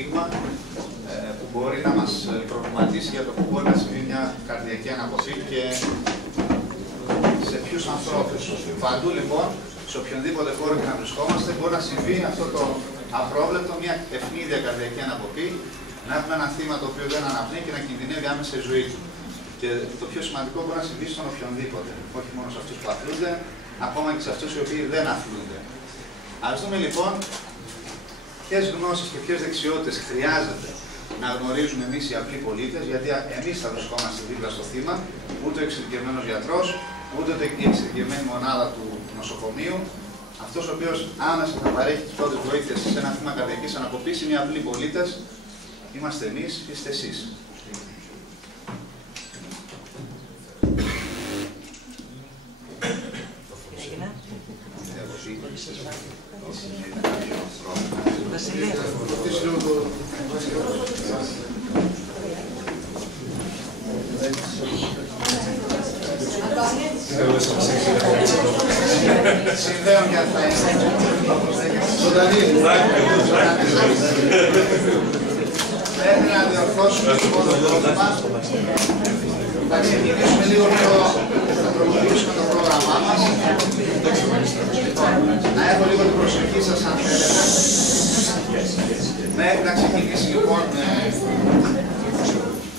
δείγμα που μπορεί να μας προβληματίσει για το που μπορεί να συμβεί μια καρδιακή αναποφή και σε ποιους ανθρώπους. Παντού λοιπόν, σε οποιονδήποτε χώρο και να βρισκόμαστε, μπορεί να συμβεί αυτό το απρόβλεπτο, μια ευνίδια καρδιακή αναποφή, να έχουμε ένα θύμα το οποίο δεν αναπνέει και να κινδυνεύει άμεσα η ζωή του. Και το πιο σημαντικό μπορεί να συμβεί στον οποιονδήποτε, όχι μόνο σε αυτούς που αθλούνται, ακόμα και σε αυτούς οι οποίοι δεν αθλούνται. Ας δούμε λοιπόν ποιες γνώσεις και ποιες δεξιότητες χρειάζεται να γνωρίζουμε εμείς οι απλοί πολίτες, γιατί εμείς θα βρισκόμαστε δίπλα στο θύμα, ούτε ο εξειδικευμένος γιατρός, ούτε η εξειδικευμένη μονάδα του νοσοκομείου. Αυτός ο οποίος άμεσα θα παρέχει τις πρώτες βοήθειες σε ένα θύμα καρδιακής αναποφής είναι οι απλοί πολίτες. Είμαστε εμείς, είστε εσείς. Συνδέω για τα πρέπει να διορθώσουμε λοιπόν το πρόβλημα. Θα ξεκινήσουμε λίγο πιο, θα προχωρήσουμε το πρόγραμμά μας. Να έχω λίγο την προσοχή σας αν θέλετε. Μέχρι να ξεκινήσει λοιπόν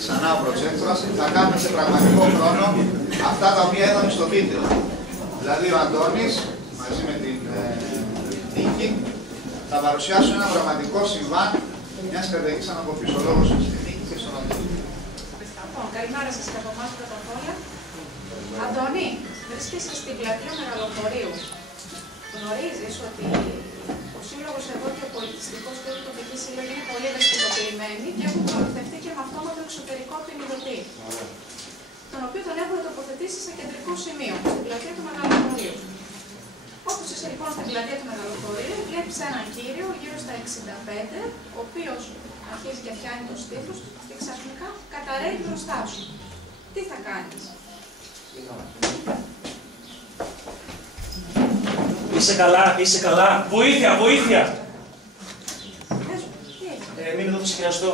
ξανά ο προτζέκτορας, θα κάνουμε σε πραγματικό χρόνο αυτά τα οποία είδαμε στο βίντεο. Δηλαδή ο Αντώνης μαζί με την Νίκη θα παρουσιάσουν ένα πραγματικό συμβάν μιας καρδιακής αναποφής. Ο λόγος στη Νίκη και στον Αντώνη. Καλημέρα σας και από εμάς πρώτα απ' όλα. Αντώνη, βρίσκεσαι στην πλατεία Μεγαλοφορείου. Γνωρίζεις ότι ο Σύλλογος εδώ και ο Πολιτιστικός και η τοπική σύλλογη είναι πολύ ευαισθητοποιημένοι και έχουν προμηθευτεί και με αυτόματο εξωτερικό ποινιδωτή, τον οποίο τον έχουν τοποθετήσει σε κεντρικό σημείο, στην πλατεία του Μεγαλοφορείου. Όπως είσαι λοιπόν στην πλατεία του Μεγαλοφορείου, βλέπεις έναν κύριο γύρω στα 65, ο οποίος αρχίζει και πιάνει το στήθος του και ξαφνικά καταραίει μπροστά σου. Τι θα κάνεις? Είσαι καλά, είσαι καλά. Βοήθεια, βοήθεια! Μην εδώ, θα σε χρειαστώ.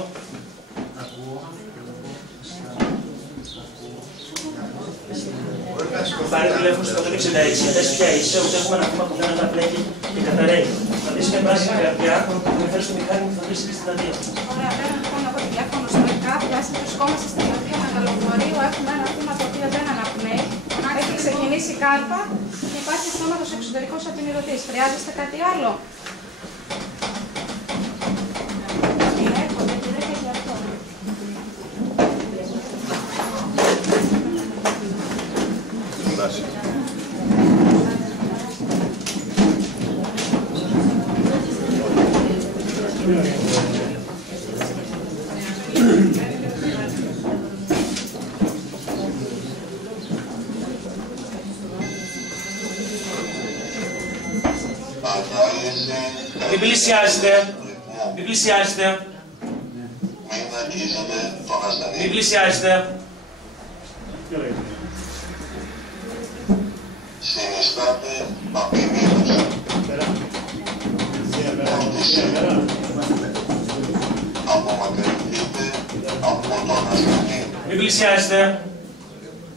Πάρε τηλέφωνο στο 166, πες ποια είσαι, ότι έχουμε ένα θύμα που δεν αναπνέει και καταραίει. Θα δεις μια πράσινη καρδιά, θα με φέρεις στο μηχάνημα και θα βρεις και στην πλατεία. Ωραία, πέρα λοιπόν από τηλέφωνο στο ΕΚΑΠ, βρισκόμαστε στην πλατεία Μεγαλοφορείου, έχουμε ένα θύμα το οποίο δεν αναπνέει, έχει ξεκινήσει κάρπα και υπάρχει αυτόματος εξωτερικός απεινιδωτής. Χρειάζεστε κάτι άλλο? Μην πλησιάζετε. Μην πλησιάζετε. Μην πλησιάζετε. Συνιστάται απεινίδωση. Απομακρυνθείτε από τον ασθενή. Μην πλησιάζετε.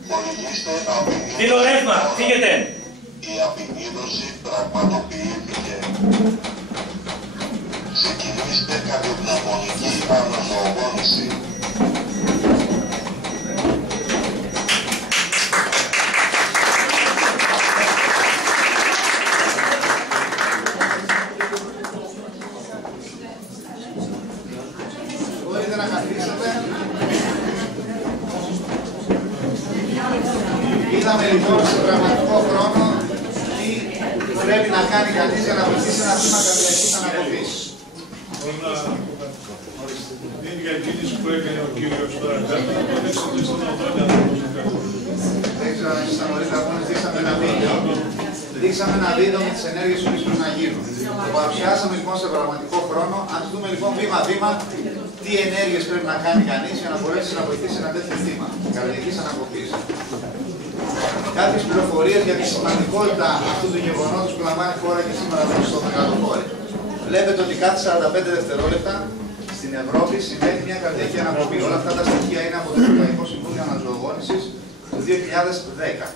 Χορηγήστε απεινίδωση. Δίνω ρεύμα. Φύγετε. Η απεινίδωση πραγματοποιήθηκε. Ξεκινήστε καρδιοπνευμονική αναζωογόνηση. Μπορείτε να καθίσετε. Είδαμε λοιπόν σε πραγματικό χρόνο τι πρέπει να κάνει κανείς για να βοηθήσει ένα θύμα καρδιακής αναποφής. Είναι για κίνηση που έκανε ο κύριος τώρα κάτω, να τον έξετε στον Αντώνη Ανθρωποσυγκά. Δεν ξέρω αν ήσασταν νωρίτερα, μόλις δείξαμε ένα βίντεο. Δείξαμε ένα βίντεο με τις ενέργειες που πρέπει να γίνουν. Το παρουσιάσαμε λοιπόν σε πραγματικό χρόνο. Ας δούμε λοιπόν βήμα-βήμα τι ενέργειες πρέπει να κάνει κανείς για να μπορέσει να βοηθήσει ένα τέτοιο θύμα καρδιακής αναποφής. Κάποιες πληροφορίες για τη σημαντικότητα αυτού του γεγονότος που λαμβάνει η χώρα και σήμερα στο Μεγαλοφόρειο. Βλέπετε ότι κάθε 45 δευτερόλεπτα στην στην Ευρώπη συμβαίνει μια καρδιακή ανακοπή. Όλα αυτά τα στοιχεία είναι από το Ευρωπαϊκό Συμβούλιο Αναζωογόνησης του 2010.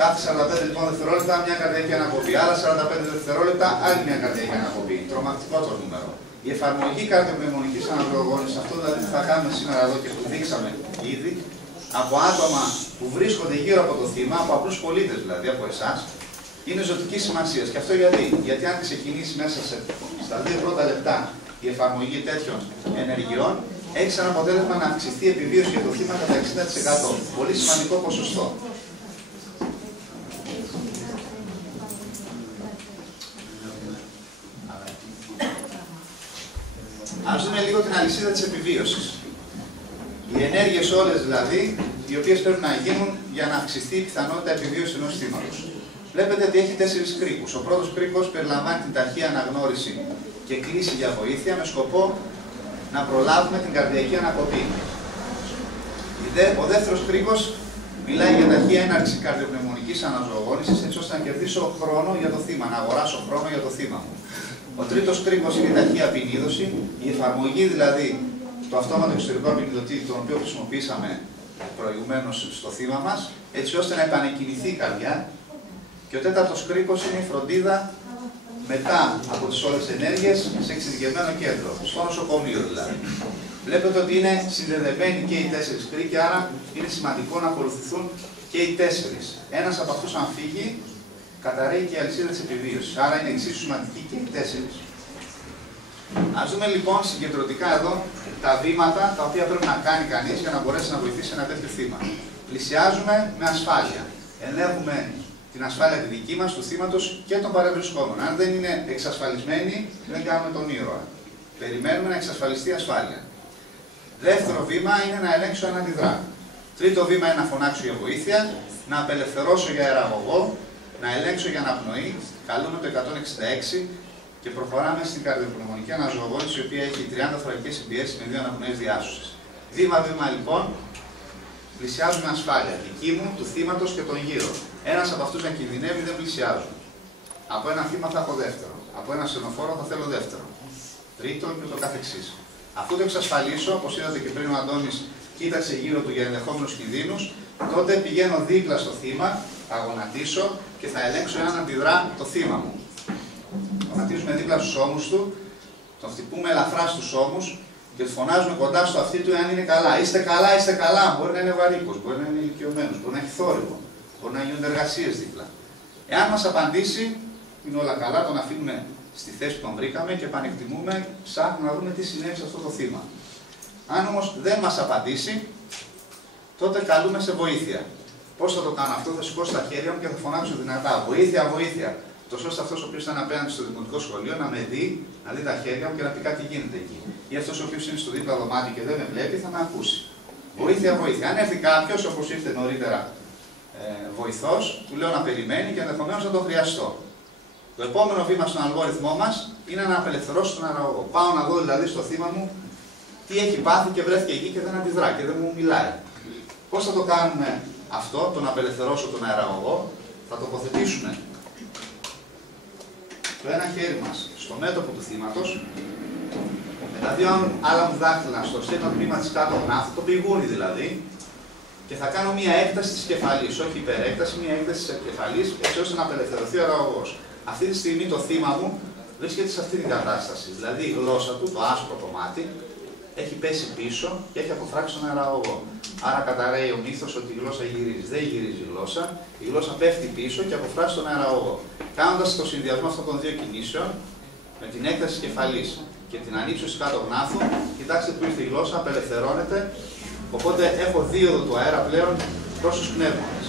Κάθε 45 λοιπόν δευτερόλεπτα μια καρδιακή ανακοπή. Άλλα 45 δευτερόλεπτα άλλη μια καρδιακή ανακοπή. Τρομακτικό το νούμερο. Η εφαρμογή καρδιοπνευμονικής αναζωογόνησης, αυτό δηλαδή που θα κάνουμε σήμερα εδώ και που δείξαμε ήδη, από άτομα που βρίσκονται γύρω από το θύμα, από απλούς πολίτες δηλαδή, από εσάς, είναι ζωτική σημασία. Και αυτό γιατί αν ξεκινήσει μέσα στα 2 πρώτα λεπτά η εφαρμογή τέτοιων ενεργειών, έχει σαν αποτέλεσμα να αυξηθεί η επιβίωση για το θύμα κατά 60%. Πολύ σημαντικό ποσοστό. Ας δούμε λίγο την αλυσίδα της επιβίωσης. Οι ενέργειες όλες δηλαδή, οι οποίες πρέπει να γίνουν για να αυξηθεί η πιθανότητα επιβίωσης ενός θύματος. Βλέπετε ότι έχει 4 κρίκους. Ο πρώτος κρίκος περιλαμβάνει την ταχεία αναγνώριση και κλήση για βοήθεια με σκοπό να προλάβουμε την καρδιακή ανακοπή. Ο δεύτερος κρίκος μιλάει για ταχεία έναρξη καρδιοπνευμονικής αναζωογόνησης, έτσι ώστε να κερδίσω χρόνο για το θύμα, να αγοράσω χρόνο για το θύμα μου. Ο τρίτος κρίκος είναι η ταχεία απεινίδωση, η εφαρμογή δηλαδή του αυτόματου εξωτερικού απεινιδωτή, τον οποίο χρησιμοποίησαμε προηγουμένως στο θύμα μας, έτσι ώστε να επανεκκινηθεί η καρδιά. Και ο τέταρτος κρίκος είναι η φροντίδα μετά από τις όλες τις ενέργειες σε εξειδικευμένο κέντρο, στο νοσοκομείο δηλαδή. Βλέπετε ότι είναι συνδεδεμένοι και οι 4 κρίκοι, άρα είναι σημαντικό να ακολουθηθούν και οι 4. Ένας από αυτούς αν φύγει, καταρρέει και η αλυσίδα της επιβίωσης. Άρα είναι εξίσου σημαντική και οι 4. Ας δούμε λοιπόν συγκεντρωτικά εδώ τα βήματα τα οποία πρέπει να κάνει κανείς για να μπορέσει να βοηθήσει ένα τέτοιο θύμα. Πλησιάζουμε με ασφάλεια. Ελέγχουμε την ασφάλεια τη δική μας, του θύματος και των παρευρισκόμενων. Αν δεν είναι εξασφαλισμένοι, δεν κάνουμε τον ήρωα. Περιμένουμε να εξασφαλιστεί η ασφάλεια. Δεύτερο βήμα είναι να ελέγξω αν αντιδρά. Τρίτο βήμα είναι να φωνάξω για βοήθεια, να απελευθερώσω για αεραγωγό, να ελέγξω για αναπνοή. Καλούμε το 166 και προχωράμε στην καρδιοπνευμονική αναζωογόνηση, η οποία έχει 30 θωρακικές συμπιέσεις με 2 αναπνοές διάσωσης. Βήμα-βήμα λοιπόν, πλησιάζουμε ασφάλεια. Δική μου, του θύματος και των γύρω. Ένας από αυτούς να κινδυνεύει δεν πλησιάζουν. Από ένα θύμα θα έχω δεύτερο. Από ένα στενοφόρο θα θέλω δεύτερο. Τρίτο και το καθεξής. Αφού το εξασφαλίσω, όπως είδατε και πριν ο Αντώνης κοίταξε γύρω του για ενδεχόμενους κινδύνους, τότε πηγαίνω δίπλα στο θύμα, θα γονατίσω και θα ελέγξω εάν αντιδρά το θύμα μου. Γονατίζουμε δίπλα στους ώμους του, τον χτυπούμε ελαφρά στους ώμους και του φωνάζουμε κοντά στο αυτί του εάν είναι καλά. Είστε καλά, είστε καλά. Μπορεί να είναι βαρύκος, μπορεί να είναι ηλικιωμένος, μπορεί να έχει θόρυβο, μπορεί να γίνονται εργασίες δίπλα. Εάν μας απαντήσει, είναι όλα καλά, τον αφήνουμε στη θέση που τον βρήκαμε και επανεκτιμούμε, ψάχνουμε να δούμε τι συνέβη σε αυτό το θύμα. Αν όμως δεν μας απαντήσει, τότε καλούμε σε βοήθεια. Πώς θα το κάνω αυτό? Θα σηκώσω τα χέρια μου και θα φωνάξω δυνατά. Βοήθεια, βοήθεια. Τόσο ώστε αυτός ο οποίος ήταν απέναντι στο δημοτικό σχολείο να με δει, να δει τα χέρια μου και να πει κάτι γίνεται εκεί. Ή αυτός ο οποίος είναι στο δίπλα δωμάτιο και δεν με βλέπει, θα με ακούσει. Βοήθεια, βοήθεια. Αν έρθει κάποιος, όπως ήρθε νωρίτερα βοηθός, του λέω να περιμένει και ενδεχομένως να το χρειαστώ. Το επόμενο βήμα στον αλγόριθμό μας είναι να απελευθερώσω τον αεραγωγό. Πάω να δω δηλαδή στο θύμα μου τι έχει πάθει και βρέθηκε εκεί και δεν αντιδρά και δεν μου μιλάει. Πώς θα το κάνουμε αυτό, το να απελευθερώσω τον αεραγωγό? Θα τοποθετήσουμε το ένα χέρι μας στο μέτωπο του θύματος, με τα 2 άλλα μου δάχτυλα στο στέρνο τμήμα της κάτω γνάθου, το πηγούνι δηλαδή, και θα κάνω μία έκταση της κεφαλής, όχι υπερέκταση, μία έκταση της κεφαλής, έτσι ώστε να απελευθερωθεί ο αεραγωγός. Αυτή τη στιγμή το θύμα μου βρίσκεται σε αυτή την κατάσταση. Δηλαδή η γλώσσα του, το άσπρο το μάτι, έχει πέσει πίσω και έχει αποφράξει τον αεραγωγό. Άρα καταραίει ο μύθος ότι η γλώσσα γυρίζει. Δεν γυρίζει η γλώσσα. Η γλώσσα πέφτει πίσω και αποφράζει τον αεραγωγό. Κάνοντας το συνδυασμό αυτών των 2 κινήσεων, με την έκταση της κεφαλής και την ανύψωση κάτω γνάθου, κοιτάξτε που ήρθε η γλώσσα, απελευθερώνεται. Οπότε έχω δίωδο του αέρα πλέον προς τους πνεύμονες.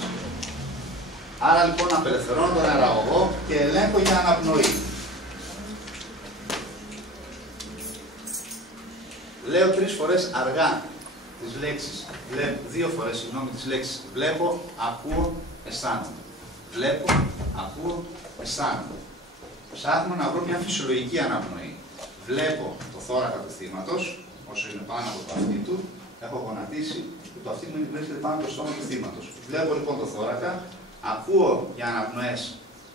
Άρα λοιπόν απελευθερώνω τον αεραγωγό και ελέγχω για αναπνοή. Λέω 3 φορές αργά τις λέξεις, 2 φορές συγγνώμη τις λέξεις. Βλέπω, ακούω, αισθάνομαι. Βλέπω, ακούω, αισθάνομαι. Ψάχνω να βρω μια φυσιολογική αναπνοή. Βλέπω το θώρακα του θύματος, όσο είναι πάνω από το αυτί του, έχω γονατίσει και το αυτί μου βρίσκεται πάνω από το στόμα του θύματος. Βλέπω λοιπόν το θώρακα, ακούω για αναπνοές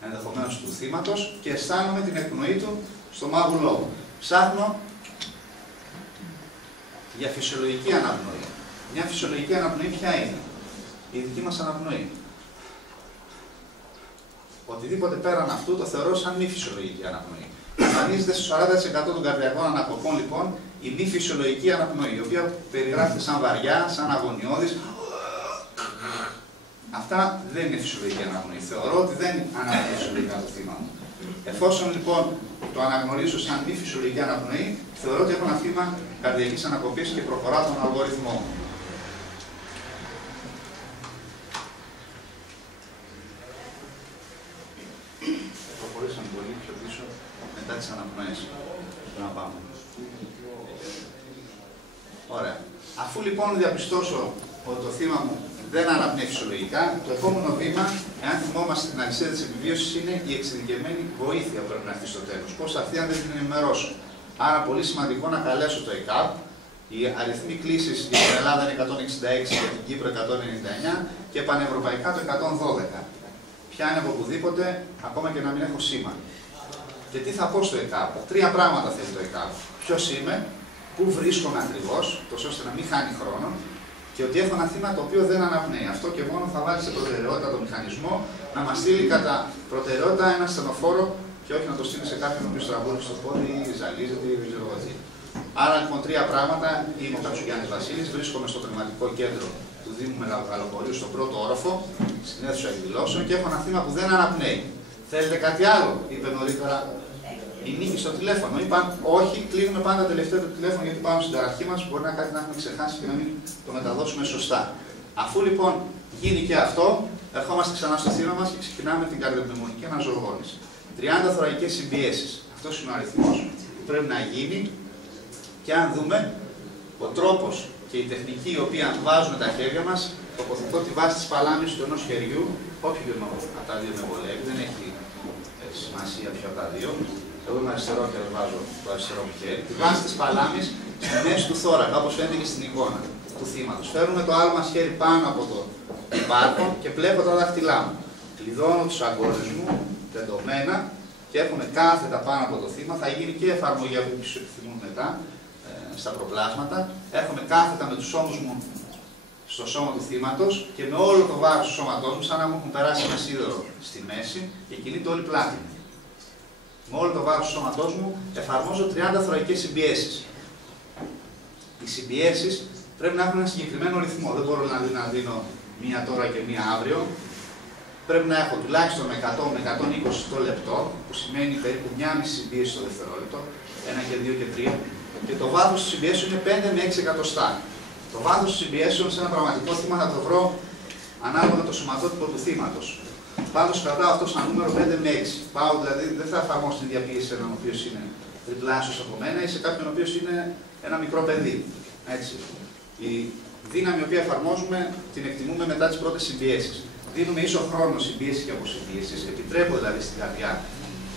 ενδεχομένως του θύματος και αισθάνομαι την εκπνοή του στο μάγουλό μου. Ψάχνω για φυσιολογική αναπνοή. Μια φυσιολογική αναπνοή ποια είναι? Η δική μας αναπνοή. Οτιδήποτε πέραν αυτού το θεωρώ σαν μη φυσιολογική αναπνοή. Εμφανίζεται στο 40% των καρδιακών ανακοπών λοιπόν η μη φυσιολογική αναπνοή, η οποία περιγράφεται σαν βαριά, σαν αγωνιώδης. Αυτά δεν είναι φυσιολογική αναπνοή. Θεωρώ ότι δεν αναπνοεί φυσιολογικά το θύμα μου. Εφόσον λοιπόν το αναγνωρίζω σαν μη φυσιολογική αναπνοή, θεωρώ ότι έχω ένα θύμα καρδιακής ανακοπής και προχωρά τον αλγοριθμό μου. Προχωρήσαμε πολύ πιο πίσω μετά τις αναπνοές. Να πάμε. Ωραία. Αφού λοιπόν διαπιστώσω ότι το θύμα μου δεν αναπνέει φυσιολογικά, το επόμενο βήμα, εάν θυμόμαστε την αλυσίδα της επιβίωσης, είναι η εξειδικευμένη βοήθεια που πρέπει να έρθει στο τέλος. Πώς αυτή, αν δεν την ενημερώσω. Άρα, πολύ σημαντικό να καλέσω το ΕΚΑΠ. Οι αριθμοί κλήσης για την Ελλάδα είναι 166, για την Κύπρο 199 και πανευρωπαϊκά το 112. Ποια είναι από οπουδήποτε, ακόμα και να μην έχω σήμα. Και τι θα πω στο ΕΚΑΠ? Τρία πράγματα θέλει το ΕΚΑΠ. Ποιος είμαι, πού βρίσκομαι ακριβώς, τόσο ώστε να μην χάνει χρόνο, και ότι έχω ένα θύμα το οποίο δεν αναπνέει. Αυτό και μόνο θα βάλει σε προτεραιότητα το μηχανισμό να μας στείλει κατά προτεραιότητα ένα στενοφόρο και όχι να το στείλει σε κάποιον ο οποίος τραγούδι στο πόδι ή ζαλίζεται ή δεν ξέρω τι. Άρα λοιπόν τρία πράγματα. Είμαι ο Κατσουγιάννης Βασίλης, βρίσκομαι στο πνευματικό κέντρο του Δήμου Μεγαλοπαλαιοπορίου, στον πρώτο όροφο, στην αίθουσα εκδηλώσεων και έχω ένα θύμα που δεν αναπνέει. Θέλετε κάτι άλλο? Είπε νωρίτερα η Νίκη στο τηλέφωνο. Είπαν όχι, κλείνουμε πάντα τελευταίο το τηλέφωνο γιατί πάμε στην ταραχή μας. Μπορεί να κάτι να έχουμε ξεχάσει και να μην το μεταδώσουμε σωστά. Αφού λοιπόν γίνει και αυτό, ερχόμαστε ξανά στο θύμα μας και ξεκινάμε την καρδιοπνευμονική αναζωογόνηση. 30 θωρακικές συμπιέσεις. Αυτός είναι ο αριθμός που πρέπει να γίνει και αν δούμε ο τρόπος και η τεχνική η οποία βάζουμε τα χέρια μας, τοποθετώ τη βάση της παλάμης του ενός χεριού, όποιο από τα δύο με βολεύει, δεν έχει σημασία ποιο από τα δύο. Εγώ είμαι αριστερό και βάζω το αριστερό μου χέρι. Τη βάση της παλάμης στη μέση του θώρακα, όπως φαίνεται και στην εικόνα του θύματος. Φέρνουμε το άλλο μας χέρι πάνω από το υπάρκον και πλέκω τα δάχτυλά μου. Κλειδώνω τους αγκώνες μου τεντωμένα και έχουμε κάθετα πάνω από το θύμα. Θα γίνει και εφαρμογή από πίσω επιθυμούν μετά στα προπλάσματα. Έρχομαι κάθετα με τους ώμους μου στο σώμα του θύματος και με όλο το βάρος του σώματός μου, σαν να μου έχουν περάσει ένα σίδερο στη μέση και κινείται όλη πλάτη. Με όλο το βάρος του σώματός μου εφαρμόζω 30 θωρακικές συμπιέσεις. Οι συμπιέσεις πρέπει να έχουν ένα συγκεκριμένο ρυθμό. Δεν μπορώ να δίνω μία τώρα και μία αύριο. Πρέπει να έχω τουλάχιστον 100 με 120 το λεπτό, που σημαίνει περίπου 1,5 συμπίεση το δευτερόλεπτο, 1 και 2 και 3. Και το βάθος της συμπιέσεων είναι 5 με 6 εκατοστά. Το βάθος της συμπιέσεων σε ένα πραγματικό θύμα θα το βρω ανάλογα με το σωματότυπο του θύματος. Πάντως κρατάω αυτό σαν νούμερο 5 με 6. Πάω δηλαδή, δεν θα εφαρμόσω την διαπίεση σε έναν ο οποίος είναι τριπλάσιος από μένα ή σε κάποιον ο οποίος είναι ένα μικρό παιδί. Έτσι. Η δύναμη η οποία εφαρμόζουμε την εκτιμούμε μετά τις πρώτες συμπιέσεις. Δίνουμε ίσο χρόνο συμπίεση και αποσυμπίεσης. Επιτρέπω δηλαδή στην καρδιά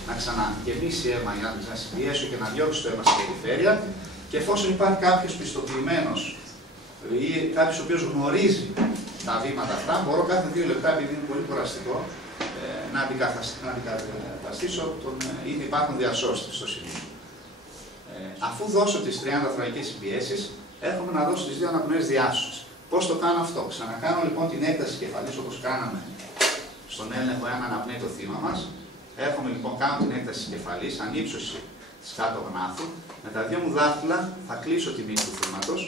να ξαναγεμίσει αίμα για να συμπιέσω και να διώξει το αίμα στην περιφέρεια. Και εφόσον υπάρχει κάποιος πιστοποιημένος ή κάποιος ο οποίος γνωρίζει τα βήματα αυτά, μπορώ κάθε 2 λεπτά, επειδή είναι πολύ κουραστικό, να αντικαταστήσω τον ήδη υπάρχον διασώστη στο σημείο. Αφού δώσω τις 30 θωρακικές συμπιέσεις, έρχομαι να δώσω τις 2 αναπνοές διάσωσης. Πώς το κάνω αυτό? Ξανακάνω λοιπόν την έκταση κεφαλής όπως κάναμε στον έλεγχο εάν αναπνέει το θύμα μας. Έρχομαι λοιπόν, κάνω την έκταση της κεφαλής, ανύψωση της κάτω γνάθου. Με τα 2 μου δάχτυλα θα κλείσω τη μύτη του θύματος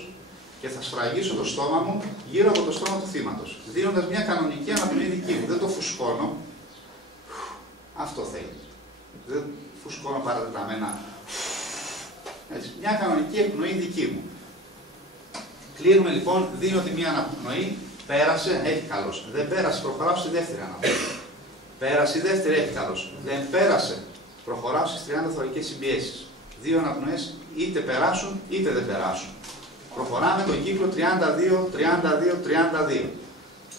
και θα σφραγίσω το στόμα μου γύρω από το στόμα του θύματος, δίνοντας μια κανονική αναπνοή δική μου. Δεν το φουσκώνω. Αυτό θέλει. Δεν φουσκώνω παρατεταμένα. Έτσι. Μια κανονική εκπνοή δική μου. Κλείνουμε λοιπόν, δίνω τη μία αναπνοή, πέρασε, έχει καλώς. Δεν πέρασε, προχωράω στη δεύτερη αναπνοή. Πέρασε η δεύτερη, έχει καλώς. Δεν πέρασε, προχωράω στις 30 θωρακικές συμπιέσεις. 2 αναπνοές είτε περάσουν είτε δεν περάσουν. Προχωράμε τον κύκλο 32-32-32.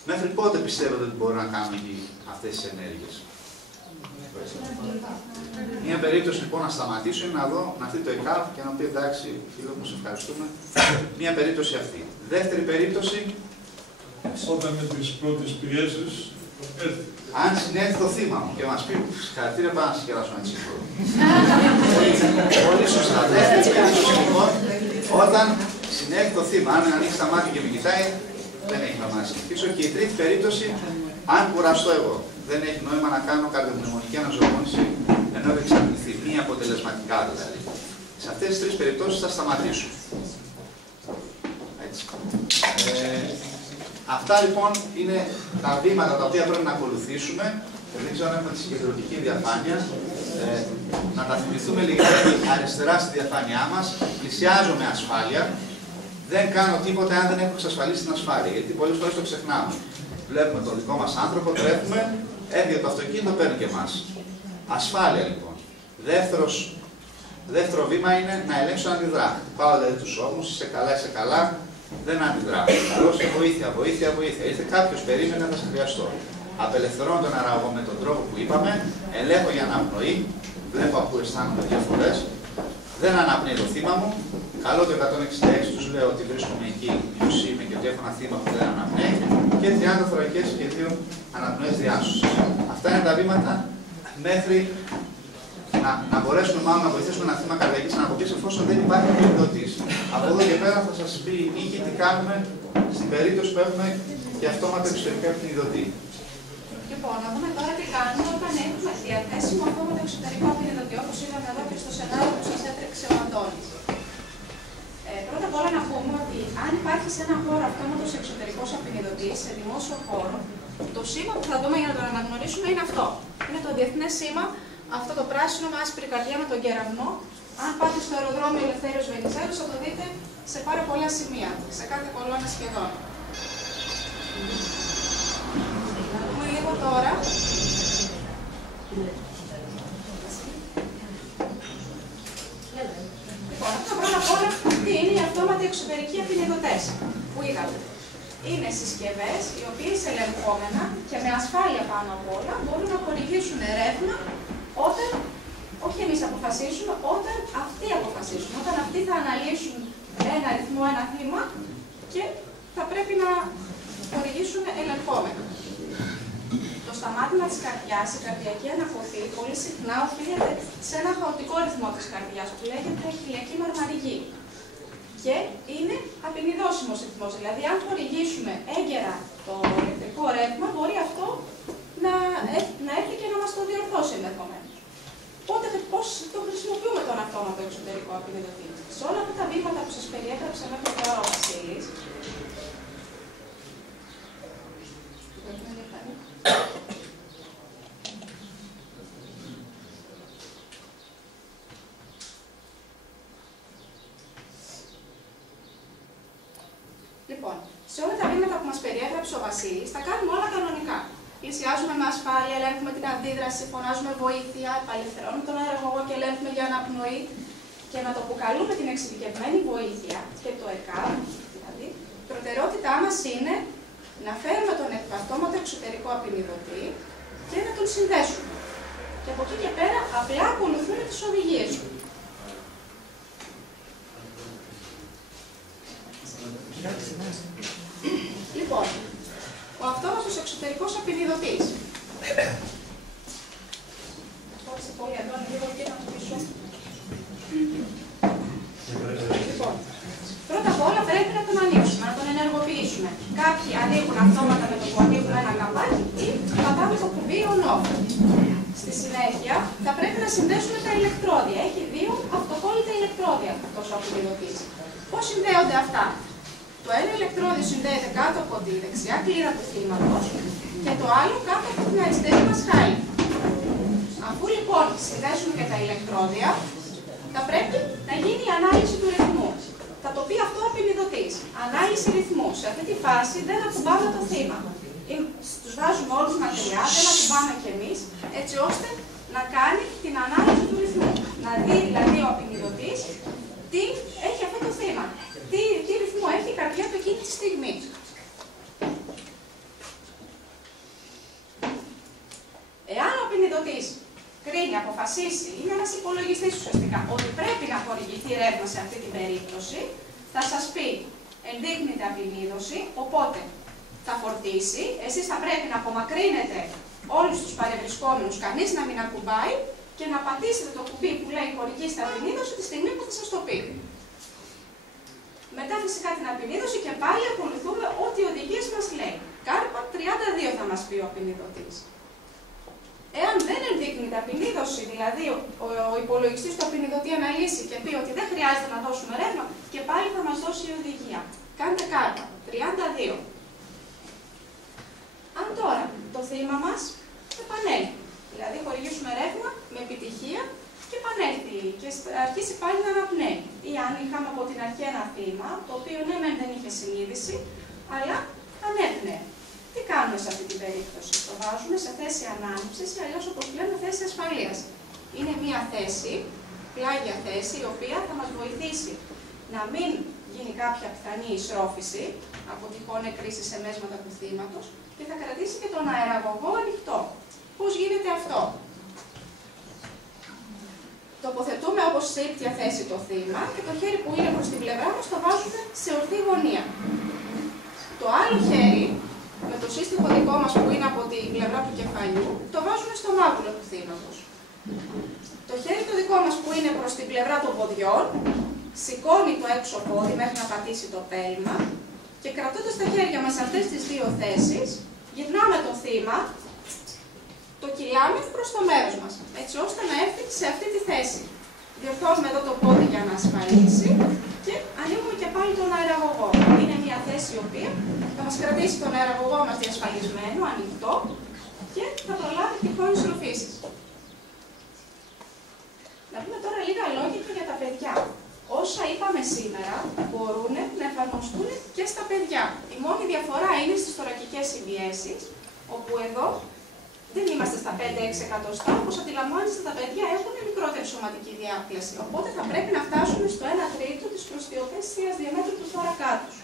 Μέχρι πότε πιστεύετε ότι μπορούμε να κάνουμε αυτές τις ενέργειες? Μία περίπτωση λοιπόν να σταματήσω είναι να δω, να έρθει το ΕΚΑΒ και να πει εντάξει, φίλο μου, σε ευχαριστούμε. Μία περίπτωση αυτή. Δεύτερη περίπτωση. Όταν με τις πρώτες πιέσεις Αν συνέλθει το θύμα μου και μας πει συγχαρητήρια, πάμε να σας κεράσω ένα τσίπρο. Πολύ σωστά. Δεύτερη περίπτωση λοιπόν, όταν συνέλθει το θύμα, αν ανοίξει τα μάτια και με κοιτάει, δεν έχει νόημα να συνεχίσω. Και η τρίτη περίπτωση, αν κουραστώ εγώ, δεν έχει νόημα να κάνω καρδιοπνευμονική αναζωογόνηση ενώ έχω εξαρτηθεί, μη αποτελεσματικά δηλαδή. Σε αυτές τις τρεις περιπτώσεις θα σταματήσω. Έτσι. Αυτά λοιπόν είναι τα βήματα τα οποία πρέπει να ακολουθήσουμε. Δεν ξέρω αν έχουμε τη συγκεντρωτική διαφάνεια. Να τα θυμηθούμε λιγάκι αριστερά στη διαφάνειά μας. Πλησιάζω με ασφάλεια. Δεν κάνω τίποτα αν δεν έχω εξασφαλίσει την ασφάλεια. Γιατί πολλές φορές το ξεχνάμε. Βλέπουμε τον δικό μας άνθρωπο, τρέχουμε, έρχεται το αυτοκίνητο, παίρνει και εμάς. Ασφάλεια λοιπόν. Δεύτερο βήμα είναι να ελέγξω αν αντιδρά. Πάω δηλαδή τους ώμους, είσαι καλά, δεν αντιδρά. Δώσε βοήθεια. Ήρθε κάποιος, περίμενε, θα σε χρειαστώ. Απελευθερώνω τον αραγό με τον τρόπο που είπαμε, ελέγχω για αναπνοή, βλέπω από πού αισθάνομαι διαφορές, δεν αναπνέει το θύμα μου. Καλώ το 166, τους λέω ότι βρίσκομαι εκεί, ποιος είμαι και ότι έχω ένα θύμα που δεν αναπνέει, και 30 θωρακές και 2 αναπνοές διάσωσης. Αυτά είναι τα βήματα μέχρι να μπορέσουμε μάλλον να βοηθήσουμε ένα θύμα καρδιακής αναποπής εφόσον δεν υπάρχει επιδοτής. Από εδώ και πέρα θα σας πει η νίκη τι κάνουμε στην περίπτωση που έχουμε και αυτόματα εξωτερικά επιδοτή. Λοιπόν, να δούμε τώρα τι κάνουμε όταν έχουμε διαθέσιμο αυτόματο εξωτερικό επιδοτή, όπως είδαμε εδώ και στο σενάριο που σας έτρεξε ο Αντώνης. Πρώτα απ' όλα να πούμε ότι αν υπάρχει σε ένα χώρο αυτόματος εξωτερικός απεινιδωτής, σε δημόσιο χώρο, το σήμα που θα δούμε για να το αναγνωρίσουμε είναι αυτό. Είναι το διεθνές σήμα, αυτό το πράσινο με άσπρη καρδιά με τον κεραυνό. Αν πάτε στο αεροδρόμιο Ελευθέριος Βενιζέλος θα το δείτε σε πάρα πολλά σημεία, σε κάθε κολόνα σχεδόν. Να δούμε λίγο τώρα. Λοιπόν, αυτό πρώτα απ' όλα τι είναι οι αυτόματοι εξωτερικοί απεινιδωτές που είδαμε. Είναι συσκευές οι οποίες ελεγχόμενα και με ασφάλεια πάνω απ' όλα μπορούν να χορηγήσουν ρεύμα όταν, όχι εμείς αποφασίσουμε, όταν αυτοί αποφασίσουν. Όταν αυτοί θα αναλύσουν ένα αριθμό, ένα θύμα και θα πρέπει να χορηγήσουν ελεγχόμενα. Το σταμάτημα της καρδιάς, η καρδιακή ανακοπή, πολύ συχνά οφείλεται σε ένα χαοτικό ρυθμό της καρδιάς που λέγεται χιλιακή μαρμαριγή. Και είναι απεινιδώσιμος ρυθμός. Δηλαδή, αν χορηγήσουμε έγκαιρα το ηλεκτρικό ρεύμα, μπορεί αυτό να έρθει και να μας το διορθώσει ενδεχομένως. Οπότε, πώς το χρησιμοποιούμε τον αυτόματο εξωτερικό απεινιδωτή? Σε όλα αυτά τα βήματα που σας περιέγραψε μέχρι τώρα ο Βασίλης, λοιπόν, σε όλα τα βήματα που μας περιέγραψε ο Βασίλης, τα κάνουμε όλα κανονικά. Πλησιάζουμε με ασφάλεια, ελέγχουμε την αντίδραση, φωνάζουμε βοήθεια, απελευθερώνουμε τον αεραγωγό και ελέγχουμε για αναπνοή. Και να το αποκαλούμε την εξειδικευμένη βοήθεια και το ΕΚΑΒ, δηλαδή, η προτεραιότητά μας είναι να φέρουμε τον αυτόματο εξωτερικό απεινιδωτή και να τον συνδέσουμε. Και από εκεί και πέρα απλά ακολουθούμε τις οδηγίες του. Λοιπόν, ο αυτόματος εξωτερικός απεινιδωτής. Χώρισε πολύ Αντώνη, λίγο και να το πίσω. Λοιπόν, πρώτα απ' όλα πρέπει να τον ανοίξουμε, να τον ενεργοποιήσουμε. Κάποιοι ανοίγουν αυτόματα με το που ανοίγουν ένα καμπάκι ή πατάμε το κουμπί on-off. Στη συνέχεια θα πρέπει να συνδέσουμε τα ηλεκτρόδια. Έχει 2 αυτοκόλλητα ηλεκτρόδια αυτός ο απεινιδωτής. Πώς συνδέονται αυτά? Το ένα ηλεκτρόδιο συνδέεται κάτω από τη δεξιά κλίδα του θύματος και το άλλο κάτω από την αριστερή μας χάλη. Αφού λοιπόν συνδέσουμε και τα ηλεκτρόδια, θα πρέπει να γίνει η ανάλυση του ρυθμού. Θα το πει αυτό ο απεινιδωτής. Ανάλυση ρυθμού. Σε αυτή τη φάση δεν ακουμπάμε το θύμα. Τους βάζουμε όλους μακριά, δεν ακουμπάμε κι εμείς, έτσι ώστε να κάνει την ανάλυση του ρυθμού. Να δει δηλαδή ο απεινιδωτής τι έχει αυτό το θύμα. Τι ρυθμό έχει η καρδιά του εκείνη τη στιγμή. Εάν ο απεινιδωτής κρίνει, αποφασίσει, είναι ένας υπολογιστής ουσιαστικά, ότι πρέπει να χορηγηθεί ρεύμα σε αυτή την περίπτωση, θα σας πει ενδείκνυται απεινίδωση, οπότε θα φορτίσει, εσείς θα πρέπει να απομακρύνετε όλους τους παρευρισκόμενους, κανείς να μην ακουμπάει και να πατήσετε το κουμπί που λέει χορηγήστε απεινίδωση τη στιγμή που θα σας το πει. Μετά φυσικά την απεινίδωση και πάλι ακολουθούμε ό,τι οι οδηγίες μας λέει. Κάρπα 32 θα μας πει ο απεινιδωτής. Εάν δεν ενδείκνει την απεινίδωση, δηλαδή ο υπολογιστής του απεινιδωτή αναλύσει και πει ότι δεν χρειάζεται να δώσουμε ρεύμα, και πάλι θα μας δώσει η οδηγία. Κάντε κάρπα 32. Αν τώρα το θύμα μας επανέλθει, δηλαδή χορηγήσουμε ρεύμα με επιτυχία και επανέλθει και αρχίσει πάλι να αναπνέει. Ή αν είχαμε από την αρχή ένα θύμα, το οποίο ναι μεν δεν είχε συνείδηση, αλλά ανέπνεε. Τι κάνουμε σε αυτή την περίπτωση? Το βάζουμε σε θέση ανάμειψης ή αλλιώς όπως λέμε θέση ασφαλείας. Είναι μια θέση, πλάγια θέση, η οποία θα μας βοηθήσει να μην γίνει κάποια πιθανή ισρόφηση από τυχόν εκκρίσεις σε μέσματα του θύματος και θα κρατήσει και τον αεραγωγό ανοιχτό. Πώς γίνεται αυτό? Τοποθετούμε όπως σε ήπια θέση το θύμα και το χέρι που είναι προς την πλευρά μας το βάζουμε σε ορθή γωνία. Το άλλο χέρι, με το σύστημα δικό μας που είναι από την πλευρά του κεφαλιού, το βάζουμε στο μάγουλο του θύματος. Το χέρι το δικό μας που είναι προς την πλευρά των ποδιών, σηκώνει το έξω πόδι μέχρι να πατήσει το πέλμα και κρατώντας τα χέρια μας σε αυτές τις δύο θέσεις, γυρνάμε το θύμα, το κυλάμε προς το μέρος μας, έτσι ώστε να έρθει σε αυτή τη θέση. Διορθώνουμε εδώ το πόδι για να ασφαλίσει και ανοίγουμε και πάλι τον αεραγωγό. Είναι μια θέση η οποία θα μας κρατήσει τον αεραγωγό μας διασφαλισμένο, ανοιχτό και θα προλάβει τυχόν ισροφήσεις. Να πούμε τώρα λίγα λόγια και για τα παιδιά. Όσα είπαμε σήμερα μπορούν να εφαρμοστούν και στα παιδιά. Η μόνη διαφορά είναι στις θωρακικές συμπιέσεις, όπου εδώ δεν είμαστε στα 5-6 εκατοστά, όπως αντιλαμβάνεστε τα παιδιά έχουν μικρότερη σωματική διάπλαση. Οπότε θα πρέπει να φτάσουμε στο 1/3 της προστιοθέσιας διαμέτρου του θώρακά τους.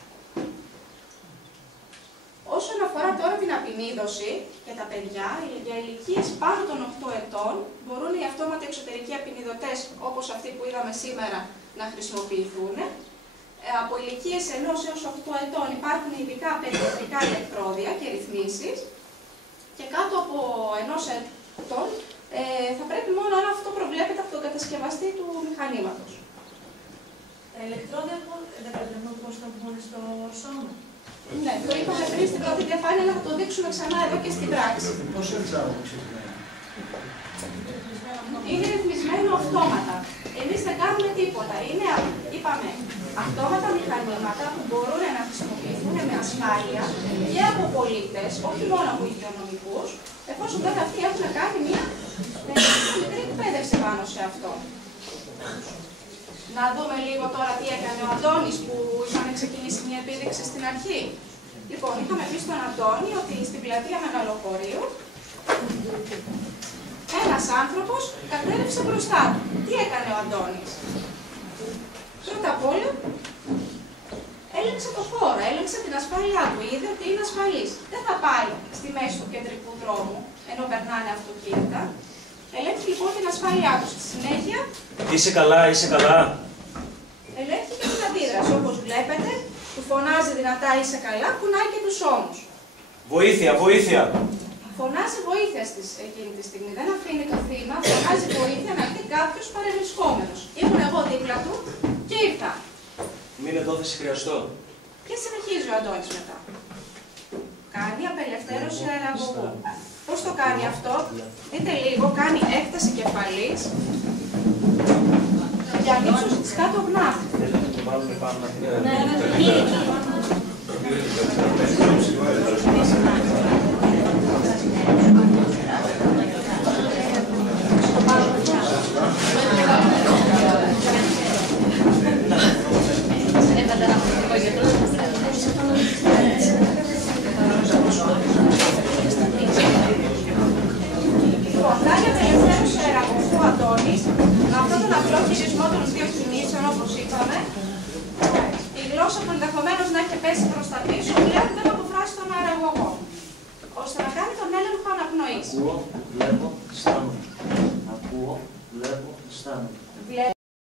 Όσον αφορά τώρα την απεινίδωση για τα παιδιά, για ηλικίες πάνω των 8 ετών, μπορούν οι αυτόματοι εξωτερικοί απεινιδωτές, όπως αυτοί που είδαμε σήμερα, να χρησιμοποιηθούν. Από ηλικίες 1 έως 8 ετών υπάρχουν ειδικά παιδιατρικά ηλεκτρόδια και ρυθμίσεις. Και κάτω από 1 ετών θα πρέπει μόνο αν αυτό προβλέπεται από τον κατασκευαστή του μηχανήματος. Τα ηλεκτρόδια δεν πρέπει να πώς θα βγουν στο σώμα. Ναι, το είπαμε πριν στην πρώτη διαφάνεια, αλλά θα το δείξουμε ξανά εδώ και στην πράξη. Πώς εξάγουμε ξυπνέα? Είναι ρυθμισμένο αυτόματα. Εμείς δεν κάνουμε τίποτα. Είναι, είπαμε, αυτόματα μηχανήματα που μπορούν να χρησιμοποιηθούν με ασφάλεια και από πολίτες, όχι μόνο από υγειονομικούς, εφόσον βέβαια αυτοί έχουν κάνει μια μικρή εκπαίδευση πάνω σε αυτό. Να δούμε λίγο τώρα τι έκανε ο Αντώνης που είχαμε ξεκινήσει μια επίδειξη στην αρχή. Λοιπόν, είχαμε πει στον Αντώνη ότι στην πλατεία Μεγαλοχωρίου ένας άνθρωπος κατέρευσε μπροστά του. Τι έκανε ο Αντώνης? Πρώτα απ' όλα, έλεγξε το χώρο, έλεγξε την ασφάλειά του, είδε ότι είναι ασφαλής. Δεν θα πάει στη μέση του κεντρικού δρόμου, ενώ περνάνε αυτοκίνητα. Ελέγχει λοιπόν την ασφάλειά του. Στη συνέχεια... Είσαι καλά, είσαι καλά. Ελέγχει και την αντίδραση. Όπως βλέπετε, του φωνάζει δυνατά είσαι καλά, κουνάει και τους ώμους. Βοήθεια, βοήθεια. Φωνάζει βοήθεια εκείνη τη στιγμή. Δεν αφήνει το θύμα, φωνάζει βοήθεια να έρθει κάποιος παρευρισκόμενος. Ήμουν εγώ δίπλα του και ήρθα. Μείνε εδώ, θα σε χρειαστώ. Και συνεχίζει ο Αντώνης μετά. Κάνει απελευθέρωση αεραγωγού. Πώς το κάνει αυτό? Δείτε λίγο, κάνει έκταση κεφαλής για μύψωση της κάτω γνάθη. Θέλετε να το βάλουμε πάνω να την Κάνει απελευθέρωση αεραγωγού ο Αντώνης με αυτόν τον απλό χειρισμό των δύο κινήσεων, όπως είπαμε. Η γλώσσα που ενδεχομένως να έχει πέσει προς τα πίσω πλέον δεν αποφράσει τον αεραγωγό, ώστε να κάνει τον έλεγχο αναπνοής. Ακούω, βλέπω, αισθάνομαι. Ακούω, βλέπω, αισθάνομαι.